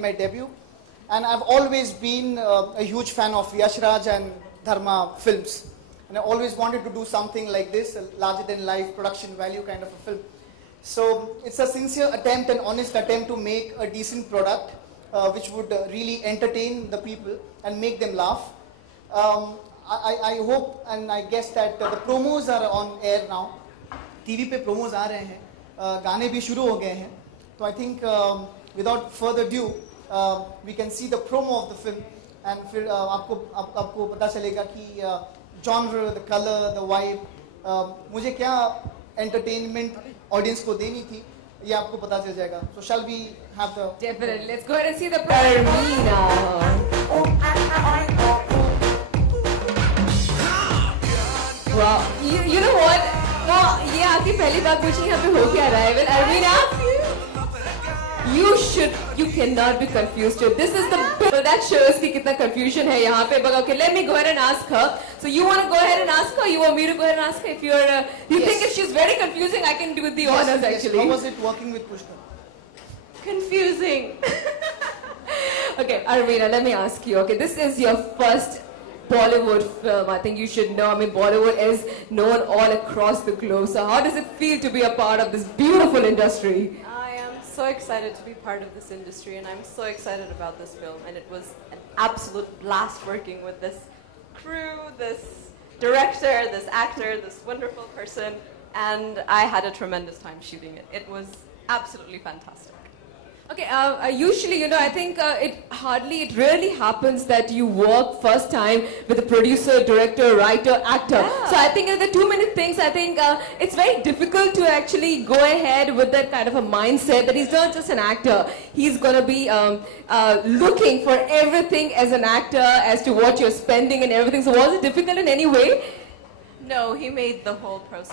my debut, and I've always been a huge fan of Yash Raj and Dharma films, and I always wanted to do something like this, a larger-than-life production value kind of a film. So it's a sincere attempt, an honest attempt to make a decent product which would really entertain the people and make them laugh. I hope and I guess that the promos are on air now. TV पे promos आ रहे हैं, गाने भी शुरू हो गए हैं. So I think without further ado, we can see the promo of the film, and फिर आपको पता चलेगा कि genre, the color, the vibe, मुझे क्या entertainment audience को देनी थी, ये आपको पता चल जाएगा. So shall we have the... Definitely. Let's go ahead and see the Armina. Wow. You know what? Well, ये आपकी पहली बात पूछी यहाँ पे हो क्या रहा है? Well, Armina, you cannot be confused. This is the... So that shows कि कितना confusion है यहाँ पे. But okay, let me go ahead and ask her. So you want to go ahead and ask her? Or you want me to go ahead and ask her? If you Yes. think if she's very confusing, I can do the honors actually. How was it working with Pushkar? Confusing. Okay, Armina, let me ask you. Okay, this is your first Bollywood film. I think you should know. I mean, Bollywood is known all across the globe. So how does it feel to be a part of this beautiful industry? I am so excited to be part of this industry, and I'm so excited about this film. And it was an absolute blast working with this crew, this director, this actor, this wonderful person. And I had a tremendous time shooting it. It was absolutely fantastic. Okay, usually, you know, I think it rarely happens that you work first time with a producer, director, writer, actor. Yeah. So I think the too many things, I think it's very difficult to actually go ahead with that kind of a mindset that he's not just an actor. He's going to be looking for everything as an actor, as to what you're spending and everything. So was it difficult in any way? No, he made the whole process